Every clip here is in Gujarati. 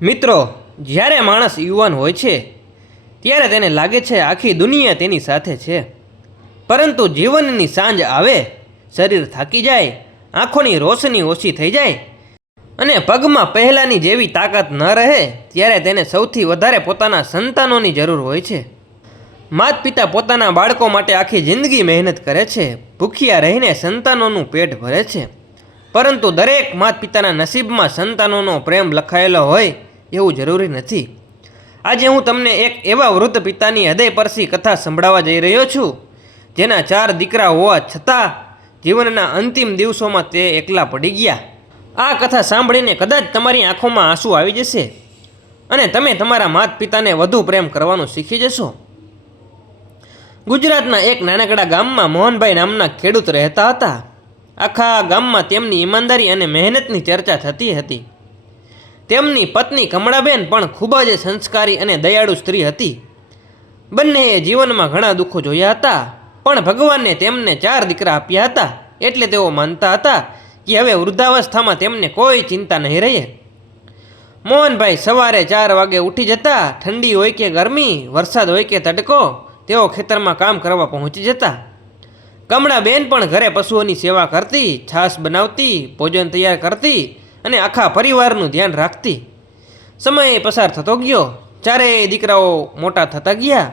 મિત્રો, જ્યારે માણસ યુવાન હોય છે ત્યારે તેને લાગે છે આખી દુનિયા તેની સાથે છે. પરંતુ જીવનની સાંજ આવે, શરીર થાકી જાય, આંખોની રોશની ઓછી થઈ જાય અને પગમાં પહેલાંની જેવી તાકાત ન રહે ત્યારે તેને સૌથી વધારે પોતાના સંતાનોની જરૂર હોય છે. માતા પિતા પોતાના બાળકો માટે આખી જિંદગી મહેનત કરે છે, ભૂખ્યા રહીને સંતાનોનું પેટ ભરે છે. પરંતુ દરેક માતા પિતાના નસીબમાં સંતાનોનો પ્રેમ લખાયેલો હોય એવું જરૂરી નથી. આજે હું તમને એક એવા વૃદ્ધ પિતાની હૃદયસ્પર્શી કથા સંભળાવવા જઈ રહ્યો છું, જેના 4 દીકરા હોવા છતાં જીવનના અંતિમ દિવસોમાં તે એકલા પડી ગયા. આ કથા સાંભળીને કદાચ તમારી આંખોમાં આંસુ આવી જશે અને તમે તમારા માતા પિતાને વધુ પ્રેમ કરવાનું શીખી જશો. ગુજરાતના એક નાનકડા ગામમાં મોહનભાઈ નામના ખેડૂત રહેતા હતા. આખા ગામમાં તેમની ઈમાનદારી અને મહેનતની ચર્ચા થતી હતી. તેમની પત્ની કમળાબેન પણ ખૂબ જ સંસ્કારી અને દયાળુ સ્ત્રી હતી. બંનેએ જીવનમાં ઘણા દુઃખો જોયા હતા, પણ ભગવાનને તેમને 4 દીકરા આપ્યા હતા એટલે તેઓ માનતા હતા કે હવે વૃદ્ધાવસ્થામાં તેમને કોઈ ચિંતા નહીં રહે. મોહનભાઈ સવારે 4 વાગે ઉઠી જતા. ઠંડી હોય કે ગરમી, વરસાદ હોય કે તડકો, તેઓ ખેતરમાં કામ કરવા પહોંચી જતા. કમળાબેન પણ ઘરે પશુઓની સેવા કરતી, છાશ બનાવતી, ભોજન તૈયાર કરતી અને આખા પરિવારનું ધ્યાન રાખતી. સમય પસાર થતો ગયો. 4 દીકરાઓ મોટા થતા ગયા.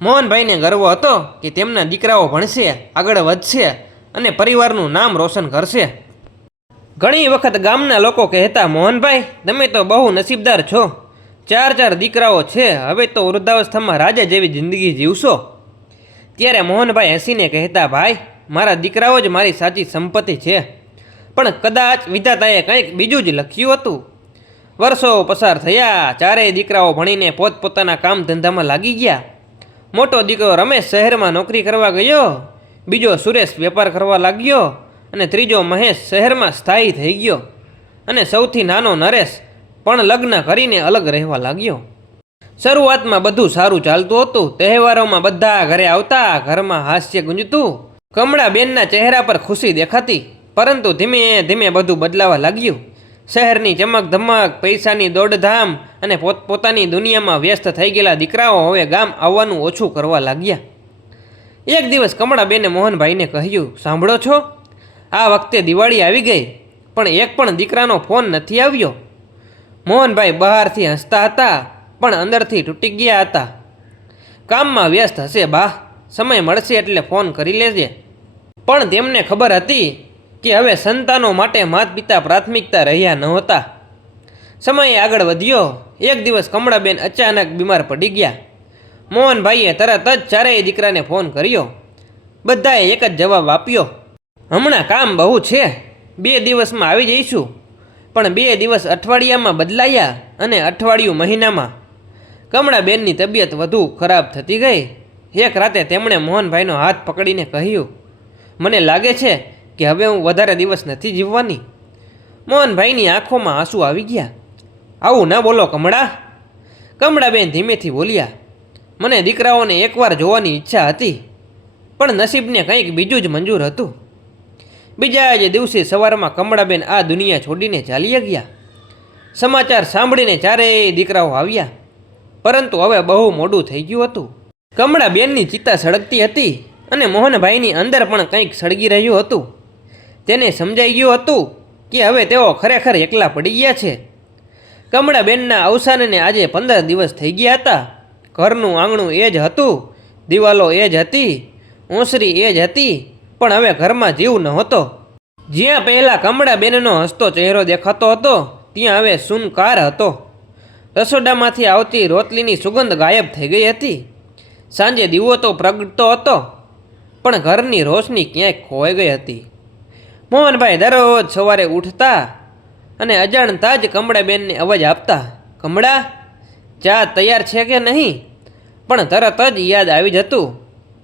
મોહનભાઈને ગર્વ હતો કે તેમના દીકરાઓ ભણશે, આગળ વધશે અને પરિવારનું નામ રોશન કરશે. ઘણી વખત ગામના લોકો કહેતા, મોહનભાઈ તમે તો બહુ નસીબદાર છો, 4 દીકરાઓ છે, હવે તો વૃદ્ધાવસ્થામાં રાજા જેવી જિંદગી જીવશો. ત્યારે મોહનભાઈ હસીને કહેતા, ભાઈ મારા દીકરાઓ જ મારી સાચી સંપત્તિ છે, પણ કદાચ વિધાતાએ કંઈક બીજું જ લખ્યું હતું. વર્ષો પસાર થયા. 4 દીકરાઓ ભણીને પોતપોતાના કામ ધંધામાં લાગી ગયા. મોટો દીકરો રમેશ શહેરમાં નોકરી કરવા ગયો, બીજો સુરેશ વેપાર કરવા લાગ્યો અને ત્રીજો મહેશ શહેરમાં સ્થાયી થઈ ગયો અને સૌથી નાનો નરેશ પણ લગ્ન કરીને અલગ રહેવા લાગ્યો. શરૂઆતમાં બધું સારું ચાલતું હતું. તહેવારોમાં બધા ઘરે આવતા, ઘરમાં હાસ્ય ગુંજતું, કમળાબેનના ચહેરા પર ખુશી દેખાતી. પરંતુ ધીમે ધીમે બધું બદલાવા લાગ્યું. શહેરની ચમક ધમક, પૈસાની દોડધામ અને પોતપોતાની દુનિયામાં વ્યસ્ત થઈ ગયેલા દીકરાઓ હવે ગામ આવવાનું ઓછું કરવા લાગ્યા. એક દિવસ કમળાબેને મોહનભાઈને કહ્યું, સાંભળો છો, આ વખતે દિવાળી આવી ગઈ, પણ એક પણ દીકરાનો ફોન નથી આવ્યો. મોહનભાઈ બહારથી હસતા હતા, પણ અંદરથી તૂટી ગયા હતા. કામમાં વ્યસ્ત હશે બા, સમય મળશે એટલે ફોન કરી લેજે. પણ તેમને ખબર હતી કે હવે સંતાનો માટે માતા પિતા પ્રાથમિકતા રહ્યા નહોતા. સમય આગળ વધ્યો. એક દિવસ કમળાબેન અચાનક બીમાર પડી ગયા. મોહનભાઈએ તરત જ 4 દીકરાને ફોન કર્યો. બધાએ એક જ જવાબ આપ્યો, હમણાં કામ બહુ છે, 2 દિવસમાં આવી જઈશું. પણ 2 દિવસ અઠવાડિયામાં બદલાયા અને અઠવાડિયું મહિનામાં. કમળાબેનની તબિયત વધુ ખરાબ થતી ગઈ. એક રાતે તેમણે મોહનભાઈનો હાથ પકડીને કહ્યું, મને લાગે છે કે હવે હું વધારે દિવસ નથી જીવવાની. મોહનભાઈની આંખોમાં આંસુ આવી ગયા. આવું ન બોલો કમળા. કમળાબેન ધીમેથી બોલ્યા, મને દીકરાઓને એકવાર જોવાની ઈચ્છા હતી, પણ નસીબને કંઈક બીજું જ મંજૂર હતું. બીજા જ દિવસે સવારમાં કમળાબેન આ દુનિયા છોડીને ચાલ્યા ગયા. સમાચાર સાંભળીને 4 દીકરાઓ આવ્યા, પરંતુ હવે બહુ મોડું થઈ ગયું હતું. કમળાબેનની ચિત્તા સળગતી હતી અને મોહનભાઈની અંદર પણ કંઈક સળગી રહ્યું હતું. તેને સમજાઈ ગયું હતું કે હવે તેઓ ખરેખર એકલા પડી ગયા છે. કમળાબેનના અવસાનને આજે 15 દિવસ થઈ ગયા હતા. ઘરનું આંગણું એ જ હતું, દિવાલો એ જ હતી, ઓસરી એ જ હતી, પણ હવે ઘરમાં જીવ નહોતો. જ્યાં પહેલાં કમળાબેનનો હસતો ચહેરો દેખાતો હતો, ત્યાં હવે સુનકાર હતો. રસોડામાંથી આવતી રોટલીની સુગંધ ગાયબ થઈ ગઈ હતી. સાંજે દીવો તો પ્રગટતો હતો, પણ ઘરની રોશની ક્યાંક ખોવાઈ ગઈ હતી. મોહનભાઈ દરરોજ સવારે ઉઠતા અને અજાણતા જ કમળાબેનને અવાજ આપતા, કમળા, ચા તૈયાર છે કે નહીં? પણ તરત જ યાદ આવી જતું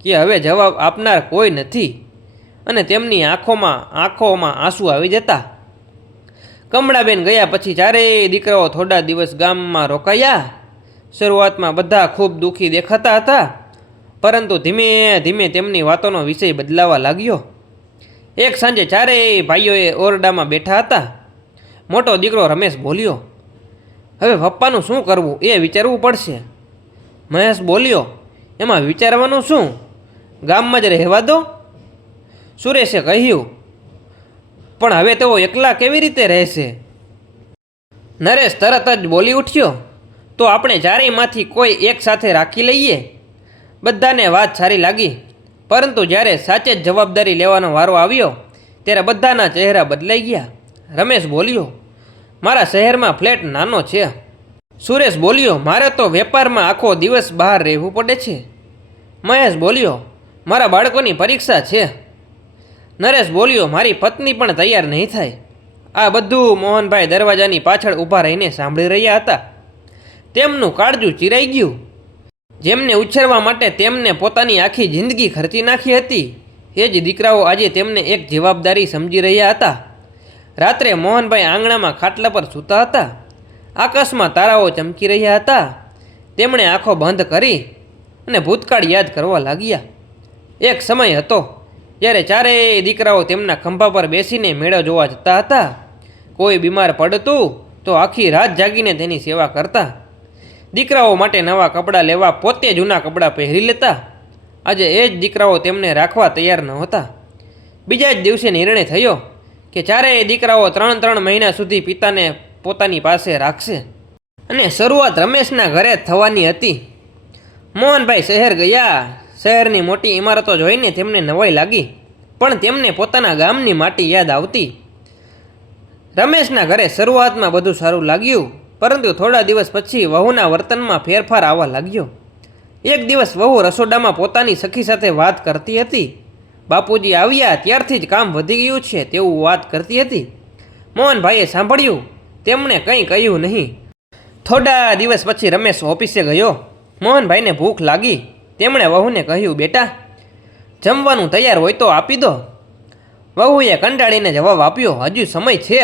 કે હવે જવાબ આપનાર કોઈ નથી અને તેમની આંખોમાં આંસુ આવી જતા. કમળાબેન ગયા પછી 4 દીકરાઓ થોડા દિવસ ગામમાં રોકાયા. શરૂઆતમાં બધા ખૂબ દુઃખી દેખાતા હતા, પરંતુ ધીમે ધીમે તેમની વાતોનો વિષય બદલાવા લાગ્યો. એક સાંજે 4 ભાઈઓએ ઓરડામાં બેઠા હતા. મોટો દીકરો રમેશ બોલ્યો, હવે પપ્પાનું શું કરવું એ વિચારવું પડશે. મહેશ બોલ્યો, એમાં વિચારવાનું શું, ગામમાં જ રહેવા દો. સુરેશે કહ્યું, પણ હવે તેઓ એકલા કેવી રીતે રહેશે? નરેશ તરત જ બોલી ઉઠ્યો, તો આપણે ચારેયમાંથી કોઈ એક સાથે રાખી લઈએ. બધાને વાત સારી લાગી, પરંતુ જ્યારે સાચે જ જવાબદારી લેવાનો વારો આવ્યો ત્યારે બધાના ચહેરા બદલાઈ ગયા. રમેશ બોલ્યો, મારા શહેરમાં ફ્લેટ નાનો છે. સુરેશ બોલ્યો, મારે તો વેપારમાં આખો દિવસ બહાર રહેવું પડે છે. મહેશ બોલ્યો, મારા બાળકોની પરીક્ષા છે. નરેશ બોલ્યો, મારી પત્ની પણ તૈયાર નહીં થાય. આ બધું મોહનભાઈ દરવાજાની પાછળ ઊભા રહીને સાંભળી રહ્યા હતા. તેમનું કાળજું ચીરાઈ ગયું. જેમને ઉછેરવા માટે તેમને પોતાની આખી જિંદગી ખર્ચી નાખી હતી, એ જ દીકરાઓ આજે તેમને એક જવાબદારી સમજી રહ્યા હતા. રાત્રે મોહનભાઈ આંગણામાં ખાટલા પર સૂતા હતા. આકાશમાં તારાઓ ચમકી રહ્યા હતા. તેમણે આંખો બંધ કરી અને ભૂતકાળ યાદ કરવા લાગ્યા. એક સમય હતો જ્યારે ચારેય દીકરાઓ તેમના ખંભા પર બેસીને મેળો જોવા જતા હતા. કોઈ બીમાર પડતું તો આખી રાત જાગીને તેની સેવા કરતા. દીકરાઓ માટે નવા કપડાં લેવા પોતે જૂના કપડાં પહેરી લેતા. આજે એ જ દીકરાઓ તેમને રાખવા તૈયાર નહોતા. બીજા જ દિવસે નિર્ણય થયો કે ચારેય દીકરાઓ 3 મહિના સુધી પિતાને પોતાની પાસે રાખશે. અને શરૂઆત રમેશના ઘરે થવાની હતી. મોહનભાઈ શહેર ગયા. શહેરની મોટી ઇમારતો જોઈને તેમને નવાઈ લાગી, પણ તેમને પોતાના ગામની માટી યાદ આવતી. રમેશના ઘરે શરૂઆતમાં બધું સારું લાગ્યું, પરંતુ થોડા દિવસ પછી વહુના વર્તનમાં ફેરફાર આવવા લાગ્યો. એક દિવસ વહુ રસોડામાં પોતાની સખી સાથે વાત કરતી હતી. બાપુજી આવ્યા ત્યારથી જ કામ વધી ગયું છે તેવું વાત કરતી હતી. મોહનભાઈએ સાંભળ્યું, તેમણે કંઈ કહ્યું નહીં. થોડા દિવસ પછી રમેશ ઓફિસે ગયો. મોહનભાઈને ભૂખ લાગી. તેમણે વહુને કહ્યું, બેટા, જમવાનું તૈયાર હોય તો આપી દો. વહુએ કંટાળીને જવાબ આપ્યો, હજુ સમય છે.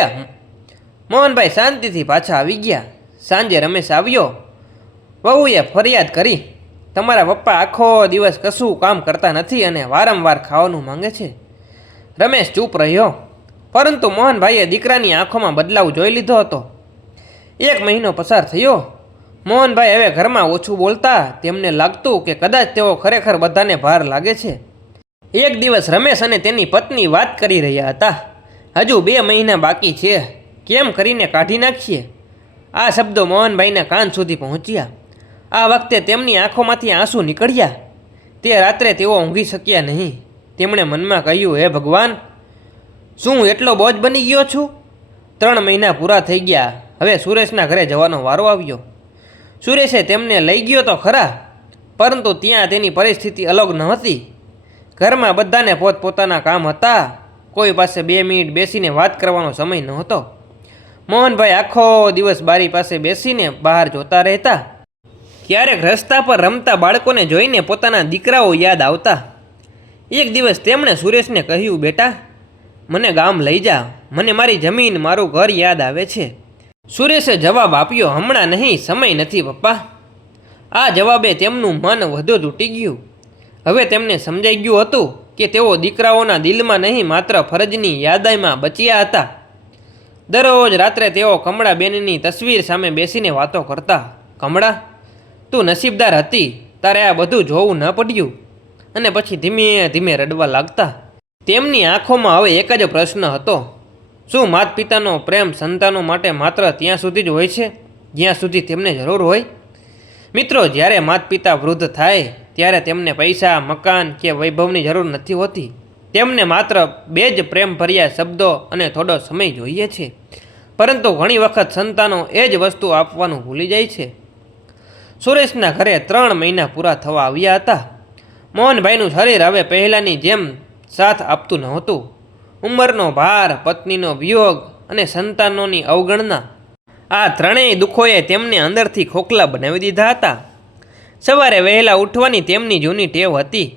મોહનભાઈ શાંતિથી પાછા આવી ગયા. સાંજે રમેશ આવ્યો. વહુએ ફરિયાદ કરી, તમારા પપ્પા આખો દિવસ કશું કામ કરતા નથી અને વારંવાર ખાવાનું માંગે છે. રમેશ ચૂપ રહ્યો, પરંતુ મોહનભાઈએ દીકરાની આંખોમાં બદલાવ જોઈ લીધો હતો. 1 મહિનો પસાર થયો. મોહનભાઈ હવે ઘરમાં ઓછું બોલતા. તેમને લાગતું કે કદાચ તેઓ ખરેખર બધાને ભાર લાગે છે. એક દિવસ રમેશ અને તેની પત્ની વાત કરી રહ્યા હતા. હજુ 2 મહિના બાકી છે, કેમ કરીને કાઢી નાખીએ. આ શબ્દો મોહનભાઈના કાન સુધી પહોંચ્યા. આ વખતે તેમની આંખોમાંથી આંસુ નીકળ્યા. તે રાત્રે તેઓ ઊંઘી શક્યા નહીં. તેમણે મનમાં કહ્યું, હે ભગવાન, શું હું એટલો બોજ બની ગયો છું? 3 મહિના પૂરા થઈ ગયા. હવે સુરેશના ઘરે જવાનો વારો આવ્યો. સુરેશે તેમને લઈ ગયો તો ખરા, પરંતુ ત્યાં તેની પરિસ્થિતિ અલગ નહોતી. ઘરમાં બધાને પોતપોતાના કામ હતા. કોઈ પાસે 2 મિનિટ બેસીને વાત કરવાનો સમય નહોતો. મોહનભાઈ આખો દિવસ બારી પાસે બેસીને બહાર જોતા રહેતા. ક્યારેક રસ્તા પર રમતા બાળકોને જોઈને પોતાના દીકરાઓ યાદ આવતા. એક દિવસ તેમણે સુરેશને કહ્યું, બેટા, મને ગામ લઈ જા. મને મારી જમીન, મારું ઘર યાદ આવે છે. સુરેશે જવાબ આપ્યો, હમણાં નહીં, સમય નથી પપ્પા. આ જવાબે તેમનું મન વધુ તૂટી ગયું. હવે તેમને સમજાઈ ગયું હતું કે તેઓ દીકરાઓના દિલમાં નહીં, માત્ર ફરજની યાદમાં બચ્યા હતા. દરરોજ રાત્રે તેઓ કમળાબેનની તસવીર સામે બેસીને વાતો કરતા. કમળા, તું નસીબદાર હતી, તારે આ બધું જોવું ન પડ્યું. અને પછી ધીમે ધીમે રડવા લાગતા. તેમની આંખોમાં હવે એક જ પ્રશ્ન હતો, શું માતા પિતાનો પ્રેમ સંતાનો માટે માત્ર ત્યાં સુધી જ હોય છે જ્યાં સુધી તેમને જરૂર હોય? મિત્રો, જ્યારે માતા પિતા વૃદ્ધ થાય ત્યારે તેમને પૈસા, મકાન કે વૈભવની જરૂર નથી હોતી. તેમને માત્ર 2 જ પ્રેમભર્યા શબ્દો અને થોડો સમય જોઈએ છે. પરંતુ ઘણી વખત સંતાનો એ જ વસ્તુ આપવાનું ભૂલી જાય છે. સુરેશના ઘરે 3 મહિના પૂરા થવા આવ્યા હતા. મોહનભાઈનું શરીર હવે પહેલાંની જેમ સાથ આપતું નહોતું. ઉંમરનો ભાર, પત્નીનો વિયોગ અને સંતાનોની અવગણના, આ ત્રણેય દુઃખોએ તેમને અંદરથી ખોખલા બનાવી દીધા હતા. સવારે વહેલા ઉઠવાની તેમની જૂની ટેવ હતી.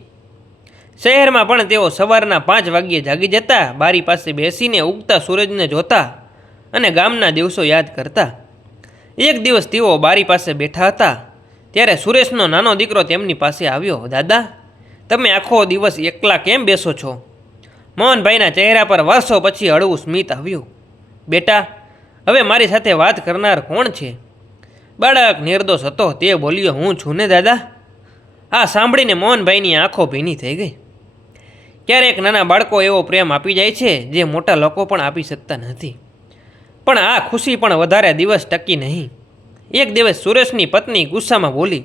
શહેરમાં પણ તેઓ સવારના 5 વાગ્યે જાગી જતા, બારી પાસે બેસીને ઉગતા સૂરજને જોતા અને ગામના દિવસો યાદ કરતા. એક દિવસ તેઓ બારી પાસે બેઠા હતા ત્યારે સુરેશનો નાનો દીકરો તેમની પાસે આવ્યો. દાદા, તમે આખો દિવસ એકલા કેમ બેસો છો? મોહનભાઈના ચહેરા પર વર્ષો પછી હળવું સ્મિત આવ્યું. બેટા, હવે મારી સાથે વાત કરનાર કોણ છે? બાળક નિર્દોષ હતો તે બોલ્યો, હું છું ને દાદા. આ સાંભળીને મોહનભાઈની આંખો ભીની થઈ ગઈ. ક્યારેક નાના બાળકો એવો પ્રેમ આપી જાય છે જે મોટા લોકો પણ આપી શકતા નથી. પણ આ ખુશી પણ વધારે દિવસ ટકી નહીં. એક દિવસ સુરેશની પત્ની ગુસ્સામાં બોલી,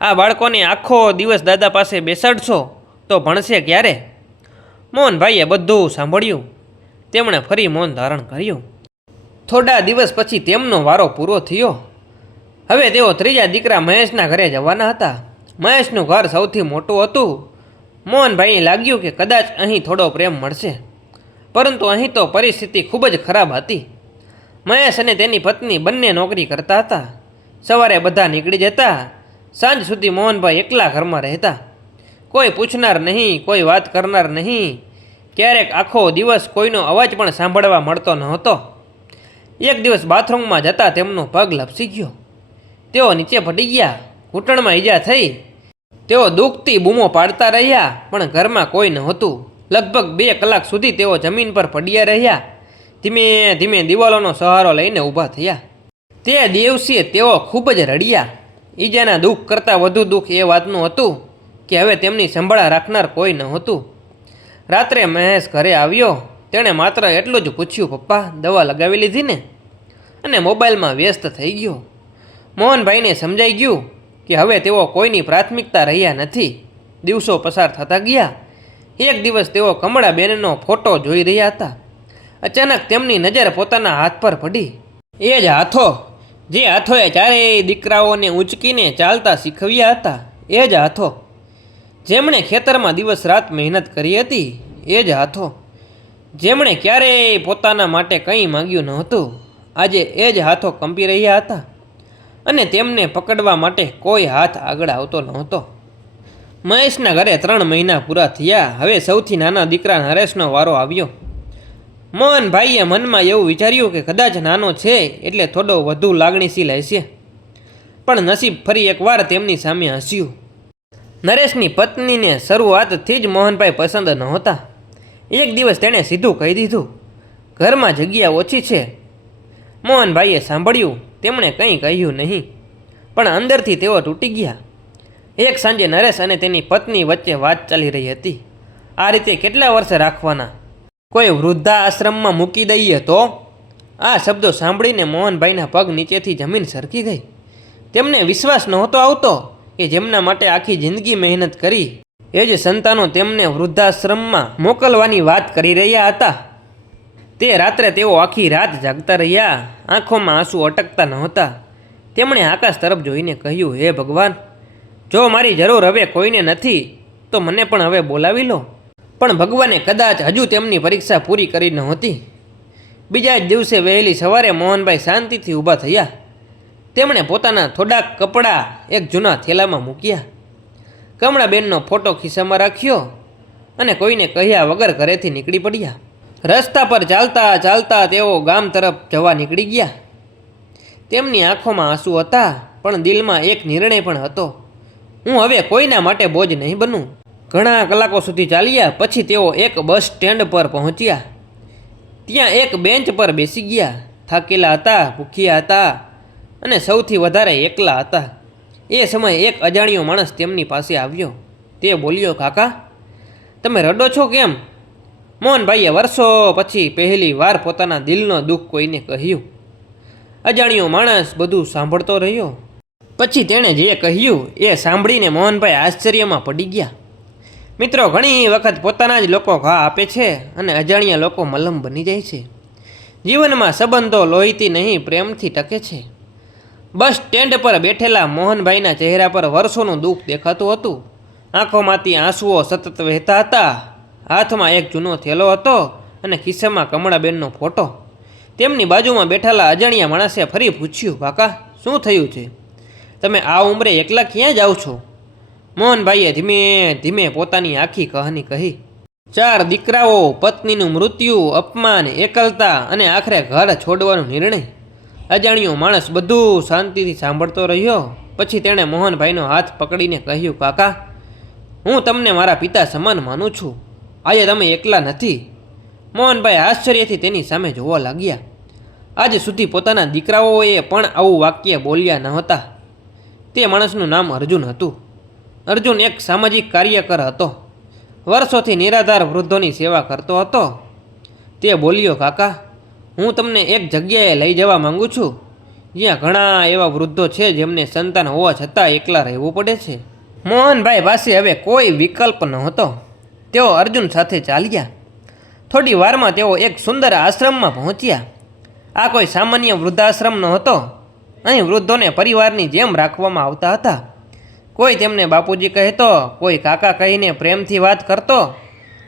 આ બાળકોને આખો દિવસ દાદા પાસે બેસાડશો તો ભણશે ક્યારે? મોહનભાઈએ બધું સાંભળ્યું. તેમણે ફરી મૌન ધારણ કર્યું. થોડા દિવસ પછી તેમનો વારો પૂરો થયો. હવે તેઓ ત્રીજા દીકરા મહેશના ઘરે જવાના હતા. મહેશનું ઘર સૌથી મોટું હતું. મોહનભાઈને લાગ્યું કે કદાચ અહીં થોડો પ્રેમ મળશે, પરંતુ અહીં તો પરિસ્થિતિ ખૂબ જ ખરાબ હતી. મહેશ અને તેની પત્ની બંને નોકરી કરતા હતા. સવારે બધા નીકળી જતા, સાંજ સુધી મોહનભાઈ એકલા ઘરમાં રહેતા. કોઈ પૂછનાર નહીં, કોઈ વાત કરનાર નહીં. ક્યારેક આખો દિવસ કોઈનો અવાજ પણ સાંભળવા મળતો નહોતો. એક દિવસ બાથરૂમમાં જતાં તેમનો પગ લપસી ગયો. તેઓ નીચે પડી ગયા. ઘૂંટણમાં ઈજા થઈ. તેઓ દુઃખથી બૂમો પાડતા રહ્યા, પણ ઘરમાં કોઈ નહોતું. લગભગ 2 કલાક સુધી તેઓ જમીન પર પડ્યા રહ્યા. ધીમે ધીમે દિવાલોનો સહારો લઈને ઊભા થયા. તે દિવસે તેઓ ખૂબ જ રડ્યા. ઈજાના દુઃખ કરતાં વધુ દુઃખ એ વાતનું હતું કે હવે તેમની સંભાળ રાખનાર કોઈ નહોતું. રાત્રે મહેશ ઘરે આવ્યો. તેણે માત્ર એટલું જ પૂછ્યું, પપ્પા દવા લગાવી લીધી ને? અને મોબાઈલમાં વ્યસ્ત થઈ ગયો. મોહનભાઈને સમજાઈ ગયું કે હવે તેઓ કોઈની પ્રાથમિકતા રહ્યા નથી. દિવસો પસાર થતા ગયા. એક દિવસ તેઓ કમળાબેનનો ફોટો જોઈ રહ્યા હતા. અચાનક તેમની નજર પોતાના હાથ પર પડી. એ જ હાથો, જે હાથોએ ચારેય દીકરાઓને ઊંચકીને ચાલતા શીખવ્યા હતા. એ જ હાથો, જેમણે ખેતરમાં દિવસ રાત મહેનત કરી હતી. એ જ હાથો, જેમણે ક્યારેય પોતાના માટે કંઈ માંગ્યું નહોતું. આજે એ જ હાથો કંપી રહ્યા હતા અને તેમને પકડવા માટે કોઈ હાથ આગળ આવતો નહોતો. મહેશના ઘરે 3 મહિના પૂરા થયા. હવે સૌથી નાના દીકરા નરેશનો વારો આવ્યો. મોહનભાઈએ મનમાં એવું વિચાર્યું કે કદાચ નાનો છે એટલે થોડો વધુ લાગણીશીલ હશે, પણ નસીબ ફરી એકવાર તેમની સામે હસ્યું. નરેશની પત્નીને શરૂઆતથી જ મોહનભાઈ પસંદ નહોતા. એક દિવસ તેણે સીધું કહી દીધું, ઘરમાં જગ્યા ઓછી છે. મોહનભાઈએ સાંભળ્યું. તેમણે કંઈ કહ્યું નહીં, પણ અંદરથી તેઓ તૂટી ગયા. એક સાંજે નરેશ અને તેની પત્ની વચ્ચે વાત ચાલી રહી હતી. આ રીતે કેટલા વર્ષ રાખવાના? કોઈ વૃદ્ધાશ્રમમાં મૂકી દઈએ તો? આ શબ્દો સાંભળીને મોહનભાઈના પગ નીચેથી જમીન સરકી ગઈ. તેમને વિશ્વાસ નહોતો આવતો કે જેમના માટે આખી જિંદગી મહેનત કરી, એ જ સંતાનો તેમને વૃદ્ધાશ્રમમાં મોકલવાની વાત કરી રહ્યા હતા. તે રાત્રે તેઓ આખી રાત જાગતા રહ્યા. આંખોમાં આંસુ અટકતા નહોતા. તેમણે આકાશ તરફ જોઈને કહ્યું, હે ભગવાન, જો મારી જરૂર હવે કોઈને નથી તો મને પણ હવે બોલાવી લો. પણ ભગવાને કદાચ હજુ તેમની પરીક્ષા પૂરી કરી નહોતી. બીજા જ દિવસે વહેલી સવારે મોહનભાઈ શાંતિથી ઊભા થયા. તેમણે પોતાના થોડાક કપડાં એક જૂના થેલામાં મૂક્યા. કમળાબેનનો ફોટો ખિસ્સામાં રાખ્યો અને કોઈને કહ્યા વગર ઘરેથી નીકળી પડ્યા. રસ્તા પર ચાલતા ચાલતા તેઓ ગામ તરફ જવા નીકળી ગયા. તેમની આંખોમાં આંસુ હતા, પણ દિલમાં એક નિર્ણય પણ હતો, હું હવે કોઈના માટે બોજ નહીં બનું. ઘણા કલાકો સુધી ચાલ્યા. પછી તેઓ એક બસ સ્ટેન્ડ પર પહોંચ્યા. ત્યાં એક બેન્ચ પર બેસી ગયા. થાકેલા હતા, ભૂખ્યા હતા અને સૌથી વધારે એકલા હતા. એ સમયે એક અજાણ્યો માણસ તેમની પાસે આવ્યો. તે બોલ્યો, કાકા તમે રડો છો કેમ? મોહનભાઈએ વર્ષો પછી પહેલી વાર પોતાના દિલનો દુઃખ કોઈને કહ્યું. અજાણ્યો માણસ બધું સાંભળતો રહ્યો. પછી તેણે જે કહ્યું એ સાંભળીને મોહનભાઈ આશ્ચર્યમાં પડી ગયા. મિત્રો, ઘણી વખત પોતાના જ લોકો ઘા આપે છે અને અજાણ્યા લોકો મલમ બની જાય છે. જીવનમાં સંબંધો લોહીથી નહીં, પ્રેમથી ટકે છે. બસ સ્ટેન્ડ પર બેઠેલા મોહનભાઈના ચહેરા પર વર્ષોનું દુઃખ દેખાતું હતું. આંખોમાંથી આંસુઓ સતત વહેતા હતા. હાથમાં એક જૂનો થેલો હતો અને ખિસ્સામાં કમળાબેનનો ફોટો. તેમની બાજુમાં બેઠેલા અજાણ્યા માણસે ફરી પૂછ્યું, કાકા શું થયું છે? તમે આ ઉંમરે એકલા ક્યાં જાઓ છો? મોહનભાઈએ ધીમે ધીમે પોતાની આખી કહાની કહી. 4 દીકરાઓ, પત્નીનું મૃત્યુ, અપમાન, એકલતા અને આખરે ઘર છોડવાનો નિર્ણય. અજાણ્યો માણસ બધું શાંતિથી સાંભળતો રહ્યો. પછી તેણે મોહનભાઈનો હાથ પકડીને કહ્યું, કાકા હું તમને મારા પિતા સમાન માનું છું. આજે તમે એકલા નથી. મોહનભાઈ આશ્ચર્યથી તેની સામે જોવા લાગ્યા. આજ સુધી પોતાના દીકરાઓએ પણ આવું વાક્ય બોલ્યા ન હતા. તે માણસનું નામ અર્જુન હતું. અર્જુન એક સામાજિક કાર્યકર હતો. વર્ષોથી નિરાધાર વૃદ્ધોની સેવા કરતો હતો. તે બોલ્યો, કાકા, હું તમને એક જગ્યાએ લઈ જવા માંગુ છું જ્યાં ઘણા એવા વૃદ્ધો છે જેમને સંતાન હોવા છતાં એકલા રહેવું પડે છે. મોહનભાઈ પાસે હવે કોઈ વિકલ્પ નહોતો. તેઓ અર્જુન સાથે ચાલ્યા. થોડી વારમાં તેઓ એક સુંદર આશ્રમમાં પહોંચ્યા. આ કોઈ સામાન્ય વૃદ્ધાશ્રમ નહોતો. અહીં વૃદ્ધોને પરિવારની જેમ રાખવામાં આવતા હતા. કોઈ તેમને બાપુજી કહેતો, કોઈ કાકા કહીને પ્રેમથી વાત કરતો.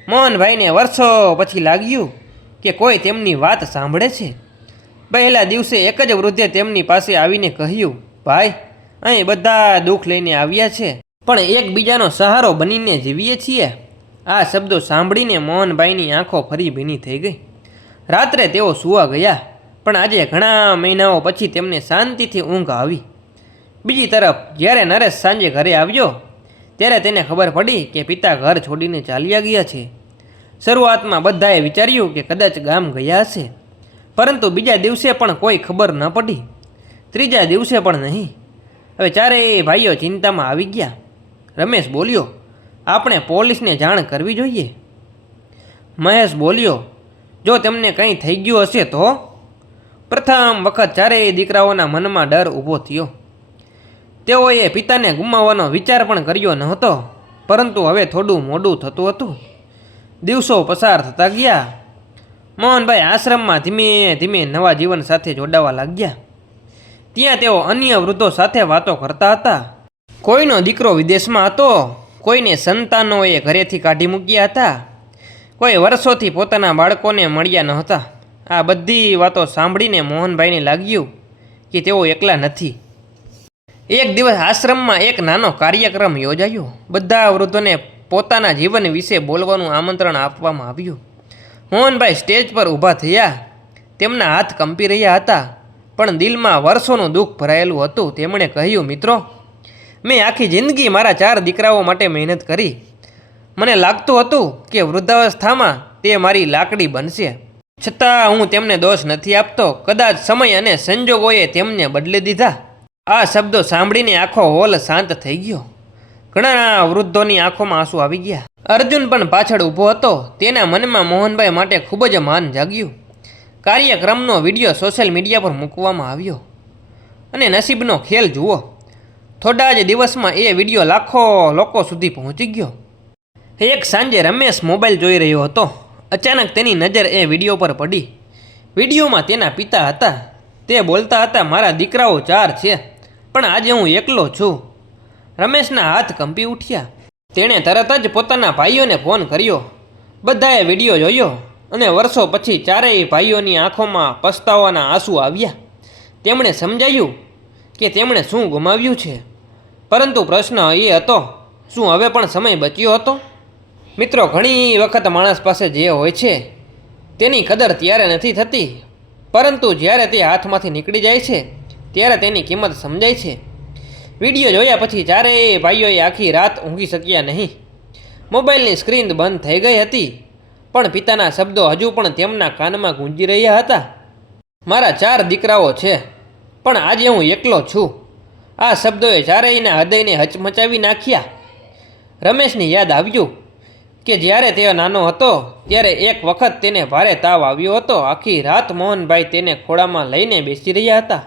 મોહનભાઈને વર્ષો પછી લાગ્યું કે કોઈ તેમની વાત સાંભળે છે. પહેલા દિવસે એક જ વૃદ્ધે તેમની પાસે આવીને કહ્યું, ભાઈ, અહીં બધા દુઃખ લઈને આવ્યા છે, પણ એકબીજાનો સહારો બનીને જીવીએ છીએ. આ શબ્દો સાંભળીને મોહનભાઈની આંખો ફરી ભીની થઈ ગઈ. રાત્રે તેઓ સૂવા ગયા, પણ આજે ઘણા મહિનાઓ પછી તેમને શાંતિથી ઊંઘ આવી. બીજી તરફ જ્યારે નરેશ સાંજે ઘરે આવ્યો ત્યારે તેને ખબર પડી કે પિતા ઘર છોડીને ચાલ્યા ગયા છે. શરૂઆતમાં બધાએ વિચાર્યું કે કદાચ ગામ ગયા હશે, પરંતુ બીજા દિવસે પણ કોઈ ખબર ન પડી. ત્રીજા દિવસે પણ નહીં. હવે ચારેય ભાઈઓ ચિંતામાં આવી ગયા. રમેશ બોલ્યો, આપણે પોલીસને જાણ કરવી જોઈએ. મહેશ બોલ્યો, જો તેમને કંઈ થઈ ગયું હશે તો? પ્રથમ વખત ચારેય દીકરાઓના મનમાં ડર ઊભો થયો. તેઓએ પિતાને ગુમાવવાનો વિચાર પણ કર્યો નહોતો, પરંતુ હવે થોડું મોડું થતું હતું. દિવસો પસાર થતા ગયા. મોહનભાઈ આશ્રમમાં ધીમે ધીમે નવા જીવન સાથે જોડાવા લાગ્યા. ત્યાં તેઓ અન્ય વૃદ્ધો સાથે વાતો કરતા હતા. કોઈનો દીકરો વિદેશમાં હતો, કોઈને સંતાનોએ ઘરેથી કાઢી મૂક્યા હતા, કોઈ વર્ષોથી પોતાના બાળકોને મળ્યા નહોતા. આ બધી વાતો સાંભળીને મોહનભાઈને લાગ્યું કે તેઓ એકલા નથી. એક દિવસ આશ્રમમાં એક નાનો કાર્યક્રમ યોજાયો. બધા વૃદ્ધોને પોતાના જીવન વિશે બોલવાનું આમંત્રણ આપવામાં આવ્યું. મોહનભાઈ સ્ટેજ પર ઊભા થયા. તેમના હાથ કંપી રહ્યા હતા, પણ દિલમાં વર્ષોનું દુઃખ ભરાયેલું હતું. તેમણે કહ્યું, મિત્રો, મેં આખી જિંદગી મારા 4 દીકરાઓ માટે મહેનત કરી. મને લાગતું હતું કે વૃદ્ધાવસ્થામાં તે મારી લાકડી બનશે, છતાં હું તેમને દોષ નથી આપતો. કદાચ સમય અને સંજોગોએ તેમને બદલી દીધા. આ શબ્દો સાંભળીને આખો હોલ શાંત થઈ ગયો. ઘણા વૃદ્ધોની આંખોમાં આંસુ આવી ગયા. અર્જુન પણ પાછળ ઊભો હતો. તેના મનમાં મોહનભાઈ માટે ખૂબ જ માન જાગ્યું. કાર્યક્રમનો વિડીયો સોશિયલ મીડિયા પર મૂકવામાં આવ્યો. અને નસીબનો ખેલ જુઓ, થોડા જ દિવસમાં એ વિડીયો લાખો લોકો સુધી પહોંચી ગયો. એક સાંજે રમેશ મોબાઈલ જોઈ રહ્યો હતો. અચાનક તેની નજર એ વિડીયો પર પડી. વિડીયોમાં તેના પિતા હતા. તે બોલતા હતા, મારા દીકરાઓ 4 છે, પણ આજે હું એકલો છું. રમેશના હાથ કંપી ઉઠ્યા. તેણે તરત જ પોતાના ભાઈઓને ફોન કર્યો. બધાએ વિડીયો જોયો અને વર્ષો પછી ચારેય ભાઈઓની આંખોમાં પસ્તાવાના આંસુ આવ્યા. તેમણે સમજાયું કે તેમણે શું ગુમાવ્યું છે, પરંતુ પ્રશ્ન એ હતો, શું હવે પણ સમય બચ્યો હતો? મિત્રો, ઘણી વખત માણસ પાસે જે હોય છે તેની કદર ત્યારે નથી થતી, પરંતુ જ્યારે તે હાથમાંથી નીકળી જાય છે ત્યારે તેની કિંમત સમજાય છે. વિડીયો જોયા પછી ચારેય ભાઈઓએ આખી રાત ઊંઘી શક્યા નહીં. મોબાઈલની સ્ક્રીન બંધ થઈ ગઈ હતી, પણ પિતાના શબ્દો હજુ પણ તેમના કાનમાં ગૂંજી રહ્યા હતા. મારા 4 દીકરાઓ છે, પણ આજે હું એકલો છું. આ શબ્દોએ ચારેયના હૃદયને હચમચાવી નાખ્યા. રમેશની યાદ આવ્યું કે જ્યારે તે નાનો હતો ત્યારે એક વખત તેને ભારે તાવ આવ્યો હતો. આખી રાત મોહનભાઈ તેને ખોળામાં લઈને બેસી રહ્યા હતા.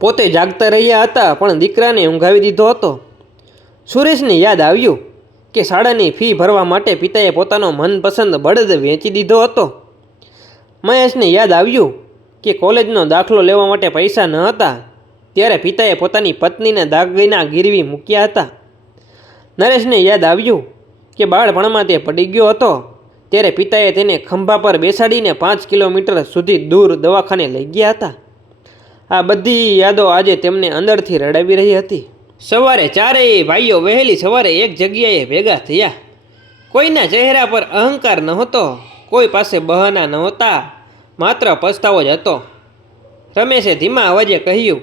પોતે જાગતા રહ્યા હતા, પણ દીકરાને ઊંઘાવી દીધો હતો. સુરેશને યાદ આવ્યું કે શાળાની ફી ભરવા માટે પિતાએ પોતાનો મનપસંદ બળદ વેચી દીધો હતો. મહેશને યાદ આવ્યું કે કોલેજનો દાખલો લેવા માટે પૈસા ન હતા, ત્યારે પિતાએ પોતાની પત્નીને દાગીના ગીરવી મૂક્યા હતા. નરેશને યાદ આવ્યું કે બાળપણમાં તે પડી ગયો હતો, ત્યારે પિતાએ તેને ખંભા પર બેસાડીને 5 કિલોમીટર સુધી દૂર દવાખાને લઈ ગયા હતા. આ બધી યાદો આજે તેમને અંદરથી રડાવી રહી હતી. સવારે ચારેય ભાઈઓ વહેલી સવારે એક જગ્યાએ ભેગા થયા. કોઈના ચહેરા પર અહંકાર નહોતો, કોઈ પાસે બહાના નહોતા, માત્ર પસ્તાવો જ હતો. રમેશે ધીમા અવાજે કહ્યું,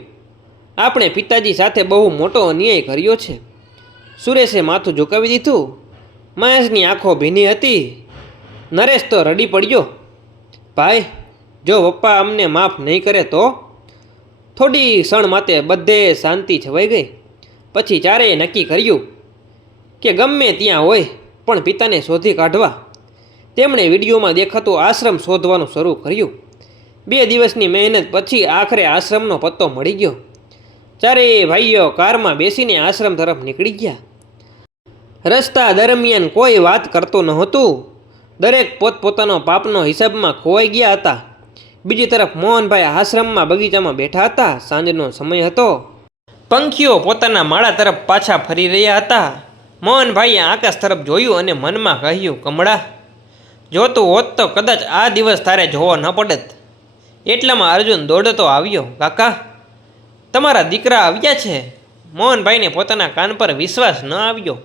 આપણે પિતાજી સાથે બહુ મોટો અન્યાય કર્યો છે. સુરેશે માથું ઝુકાવી દીધું. મહેશની આંખો ભીની હતી. નરેશ તો રડી પડ્યો. ભાઈ, જો પપ્પા અમને માફ નહીં કરે તો? થોડી ક્ષણ માટે બધે શાંતિ છવાઈ ગઈ. પછી ચારેય નક્કી કર્યું કે ગમે ત્યાં હોય પણ પિતાને શોધી કાઢવા. તેમણે વિડીયોમાં દેખાતો આશ્રમ શોધવાનું શરૂ કર્યું. 2 દિવસની મહેનત પછી આખરે આશ્રમનો પત્તો મળી ગયો. ચારેય ભાઈઓ કારમાં બેસીને આશ્રમ તરફ નીકળી ગયા. રસ્તા દરમિયાન કોઈ વાત કરતું નહોતું. દરેક પોતપોતાનો પાપનો હિસાબમાં ખોવાઈ ગયા હતા. બીજી તરફ મોહનભાઈ આશ્રમમાં બગીચામાં બેઠા હતા. સાંજનો સમય હતો. પંખીઓ પોતાના માળા તરફ પાછા ફરી રહ્યા હતા. મોહનભાઈએ આકાશ તરફ જોયું અને મનમાં કહ્યું, કમળા, જોતું હોત તો કદાચ આ દિવસ તારે જોવો ન પડત. એટલામાં અર્જુન દોડતો આવ્યો. કાકા, તમારા દીકરા આવ્યા છે. મોહનભાઈને પોતાના કાન પર વિશ્વાસ ન આવ્યો.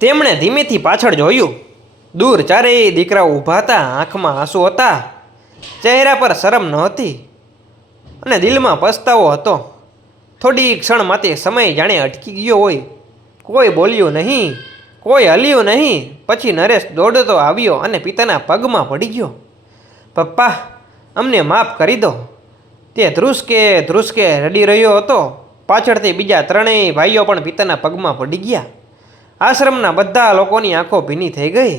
તેમણે ધીમેથી પાછળ જોયું. દૂર ચારેય દીકરાઓ ઊભા હતા. આંખમાં આંસુ હતા. ચહેરા પર શરમ નહોતી અને દિલમાં પસ્તાવો હતો. થોડી ક્ષણ માટે સમય જાણે અટકી ગયો હોય. કોઈ બોલ્યું નહીં, કોઈ હલ્યું નહીં. પછી નરેશ દોડતો આવ્યો અને પિતાના પગમાં પડી ગયો. પપ્પા, અમને માફ કરી દો. તે ધ્રુસકે રડી રહ્યો હતો. પાછળથી બીજા 3 ભાઈઓ પણ પિતાના પગમાં પડી ગયા. આશ્રમના બધા લોકોની આંખો ભીની થઈ ગઈ.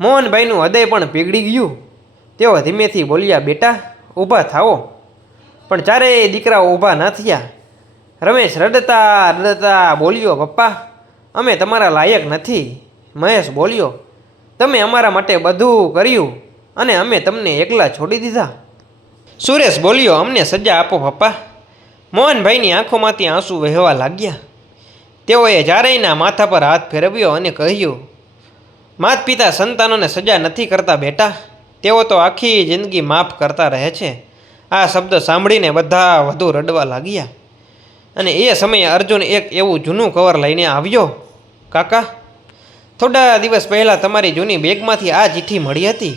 મોહનભાઈનું હૃદય પણ પીગળી ગયું. તેઓ ધીમેથી બોલ્યા, બેટા, ઊભા થાઓ. પણ ચારેય દીકરાઓ ઊભા ન થયા. રમેશ રડતા રડતા બોલ્યો, પપ્પા, અમે તમારા લાયક નથી. મહેશ બોલ્યો, તમે અમારા માટે બધું કર્યું અને અમે તમને એકલા છોડી દીધા. સુરેશ બોલ્યો, અમને સજા આપો પપ્પા. મોહનભાઈની આંખોમાંથી આંસુ વહેવા લાગ્યા. તેઓએ ચારેયના માથા પર હાથ ફેરવ્યો અને કહ્યું, માતા પિતા સંતાનોને સજા નથી કરતા બેટા, તેઓ તો આખી જિંદગી માફ કરતા રહે છે. આ શબ્દ સાંભળીને બધા વધુ રડવા લાગ્યા. અને એ સમયે અર્જુન એક એવું જૂનું કવર લઈને આવ્યો. કાકા, થોડા દિવસ પહેલાં તમારી જૂની બેગમાંથી આ ચિઠ્ઠી મળી હતી.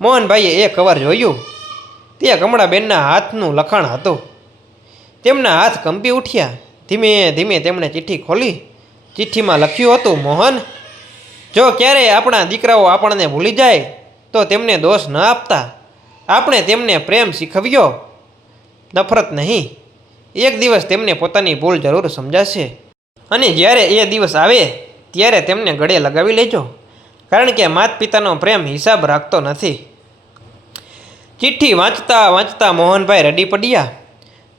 મોહનભાઈએ એ કવર જોયું. તે કમળાબેનના હાથનું લખાણ હતું. તેમના હાથ કંપી ઉઠ્યા. ધીમે ધીમે તેમણે ચિઠ્ઠી ખોલી. ચિઠ્ઠીમાં લખ્યું હતું, મોહન, જો ક્યારેય આપણા દીકરાઓ આપણને ભૂલી જાય તો તેમને દોષ ન આપતા. આપણે તેમને પ્રેમ શીખવ્યો, નફરત નહીં. એક દિવસ તેમને પોતાની ભૂલ જરૂર સમજાશે અને જ્યારે એ દિવસ આવે ત્યારે તેમને ગળે લગાવી લેજો, કારણ કે માતા પિતાનો પ્રેમ હિસાબ રાખતો નથી. ચિઠ્ઠી વાંચતા વાંચતા મોહનભાઈ રડી પડ્યા.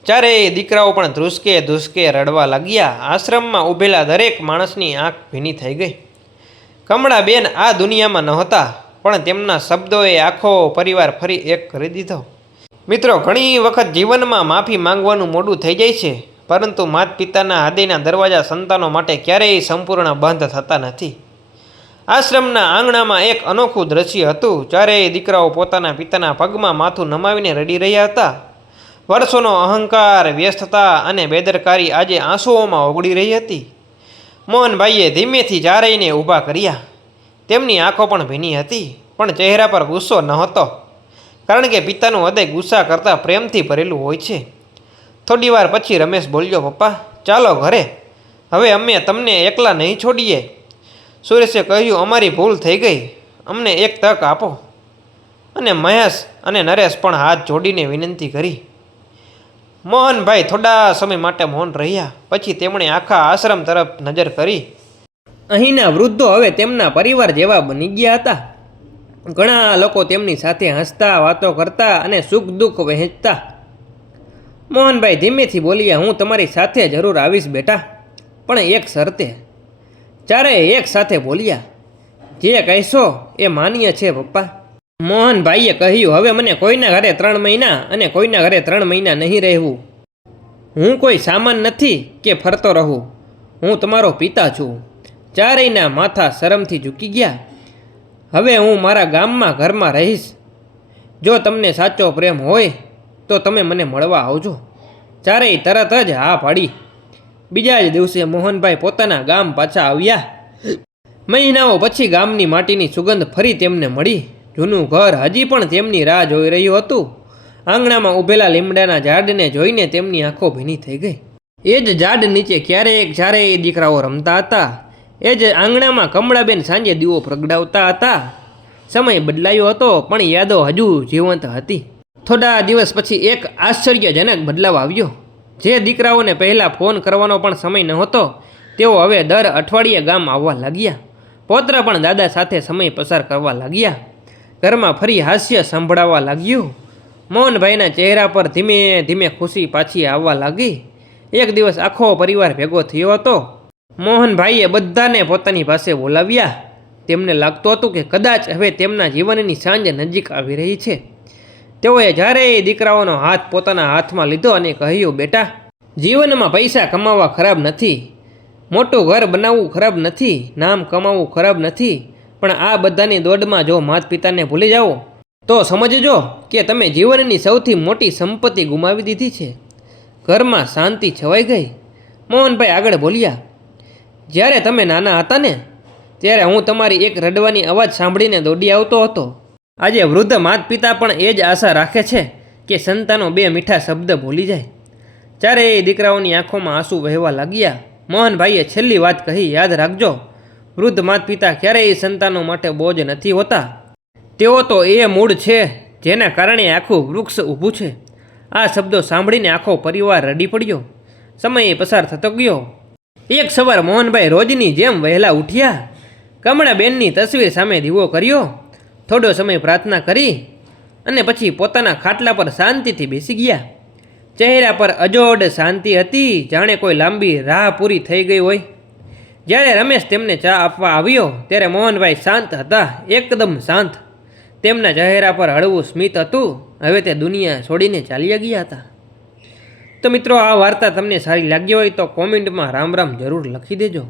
ચારેય દીકરાઓ પણ ધ્રુસકે રડવા લાગ્યા. આશ્રમમાં ઊભેલા દરેક માણસની આંખ ભીની થઈ ગઈ. કમળાબેન આ દુનિયામાં નહોતા, પણ તેમના શબ્દોએ આખો પરિવાર ફરી એક કરી દીધો. મિત્રો, ઘણી વખત જીવનમાં માફી માંગવાનું મોડું થઈ જાય છે, પરંતુ માતા પિતાના હૃદયના દરવાજા સંતાનો માટે ક્યારેય સંપૂર્ણ બંધ થતા નથી. આશ્રમના આંગણામાં એક અનોખું દ્રશ્ય હતું. ચારેય દીકરાઓ પોતાના પિતાના પગમાં માથું નમાવીને રડી રહ્યા હતા. વર્ષોનો અહંકાર, વ્યસ્તતા અને બેદરકારી આજે આંસુઓમાં ઓગળી રહી હતી. મોહનભાઈએ ધીમેથી ચારેયને ઊભા કર્યા. તેમની આંખો પણ ભીની હતી, પણ ચહેરા પર ગુસ્સો નહોતો, કારણ કે પિતાનું હૃદય ગુસ્સા કરતાં પ્રેમથી ભરેલું હોય છે. થોડીવાર પછી રમેશ બોલ્યો, પપ્પા, ચાલો ઘરે. હવે અમે તમને એકલા નહીં છોડીએ. સુરેશે કહ્યું, અમારી ભૂલ થઈ ગઈ, અમને એક તક આપો. અને મહેશ અને નરેશ પણ હાથ જોડીને વિનંતી કરી. મોહનભાઈ થોડા સમય માટે મૌન રહ્યા. પછી તેમણે આખા આશ્રમ તરફ નજર કરી. અહીંના વૃદ્ધો હવે તેમના પરિવાર જેવા બની ગયા હતા. ઘણા લોકો તેમની સાથે હસતા, વાતો કરતા અને સુખ દુઃખ વહેંચતા. મોહનભાઈ ધીમેથી બોલ્યા, હું તમારી સાથે જરૂર આવીશ બેટા, પણ એક શરતે. ચારેય એક સાથે બોલ્યા, જે કહેશો એ માન્ય છે પપ્પા. મોહનભાઈએ કહ્યું, હવે મને કોઈના ઘરે 3 મહિના અને કોઈના ઘરે 3 મહિના નહીં રહેવું. હું કોઈ સામાન નથી કે ફરતો રહું. હું તમારો પિતા છું. ચારેયના માથા શરમથી ઝૂકી ગયા. હવે હું મારા ગામમાં ઘરમાં રહીશ. જો તમને સાચો પ્રેમ હોય તો તમે મને મળવા આવજો. ચારેય તરત જ હા પાડી. બીજા જ દિવસે મોહનભાઈ પોતાના ગામ પાછા આવ્યા. મહિનાઓ પછી ગામની માટીની સુગંધ ફરી તેમને મળી. જૂનું ઘર હજી પણ તેમની રાહ જોઈ રહ્યું હતું. આંગણામાં ઊભેલા લીમડાના ઝાડને જોઈને તેમની આંખો ભીની થઈ ગઈ. એ જ ઝાડ નીચે ક્યારેક ચારેય દીકરાઓ રમતા હતા. એ જ આંગણામાં કમળાબેન સાંજે દીવો પ્રગટાવતા હતા. સમય બદલાયો હતો, પણ યાદો હજુ જીવંત હતી. થોડા દિવસ પછી એક આશ્ચર્યજનક બદલાવ આવ્યો. જે દીકરાઓને પહેલાં ફોન કરવાનો પણ સમય નહોતો, તેઓ હવે દર અઠવાડિયે ગામ આવવા લાગ્યા. પૌત્ર પણ દાદા સાથે સમય પસાર કરવા લાગ્યા. ઘરમાં ફરી હાસ્ય સંભળાવા લાગ્યું. મોહનભાઈના ચહેરા પર ધીમે ધીમે ખુશી પાછી આવવા લાગી. એક દિવસ આખો પરિવાર ભેગો થયો હતો. મોહનભાઈએ બધાને પોતાની પાસે બોલાવ્યા. તેમને લાગતું હતું કે કદાચ હવે તેમના જીવનની સાંજ નજીક આવી રહી છે. તેઓએ જ્યારે દીકરાઓનો હાથ પોતાના હાથમાં લીધો અને કહ્યું, બેટા, જીવનમાં પૈસા કમાવા ખરાબ નથી, મોટું ઘર બનાવવું ખરાબ નથી, નામ કમાવવું ખરાબ નથી, પણ આ બધાની દોડમાં જો માતા પિતાને ભૂલી જાઓ તો સમજજો કે તમે જીવનની સૌથી મોટી સંપત્તિ ગુમાવી દીધી છે. ઘરમાં શાંતિ છવાઈ ગઈ. મોહનભાઈ આગળ બોલ્યા, જ્યારે તમે નાના હતા ને, ત્યારે હું તમારી એક રડવાની અવાજ સાંભળીને દોડી આવતો હતો. આજે વૃદ્ધ માતા પિતા પણ એ જ આશા રાખે છે કે સંતાનો બે મીઠા શબ્દ બોલી જાય. ચારેય દીકરાઓની આંખોમાં આંસુ વહેવા લાગ્યા. મોહનભાઈએ છેલ્લી વાત કહી, યાદ રાખજો, વૃદ્ધ માતા પિતા ક્યારેય સંતાનો માટે બોજ નથી હોતા. તેઓ તો એ મૂળ છે જેના કારણે આખું વૃક્ષ ઊભું છે. આ શબ્દો સાંભળીને આખો પરિવાર રડી પડ્યો. સમય પસાર થતો ગયો. એક સવાર મોહનભાઈ રોજની જેમ વહેલા ઉઠ્યા. કમળાબેનની તસવીર સામે દીવો કર્યો, થોડો સમય પ્રાર્થના કરી અને પછી પોતાના ખાટલા પર શાંતિથી બેસી ગયા. ચહેરા પર અજોડ શાંતિ હતી, જાણે કોઈ લાંબી રાહ પૂરી થઈ ગઈ હોય. જ્યારે રમેશ તેમને ચા આપવા આવ્યો ત્યારે મોહનભાઈ શાંત હતા, એકદમ શાંત. તેમના ચહેરા પર હળવું સ્મિત હતું. હવે તે દુનિયા છોડીને ચાલ્યા ગયા હતા. તો મિત્રો, આ વાર્તા તમને સારી લાગી હોય તો કોમેન્ટમાં રામ રામ જરૂર લખી દેજો.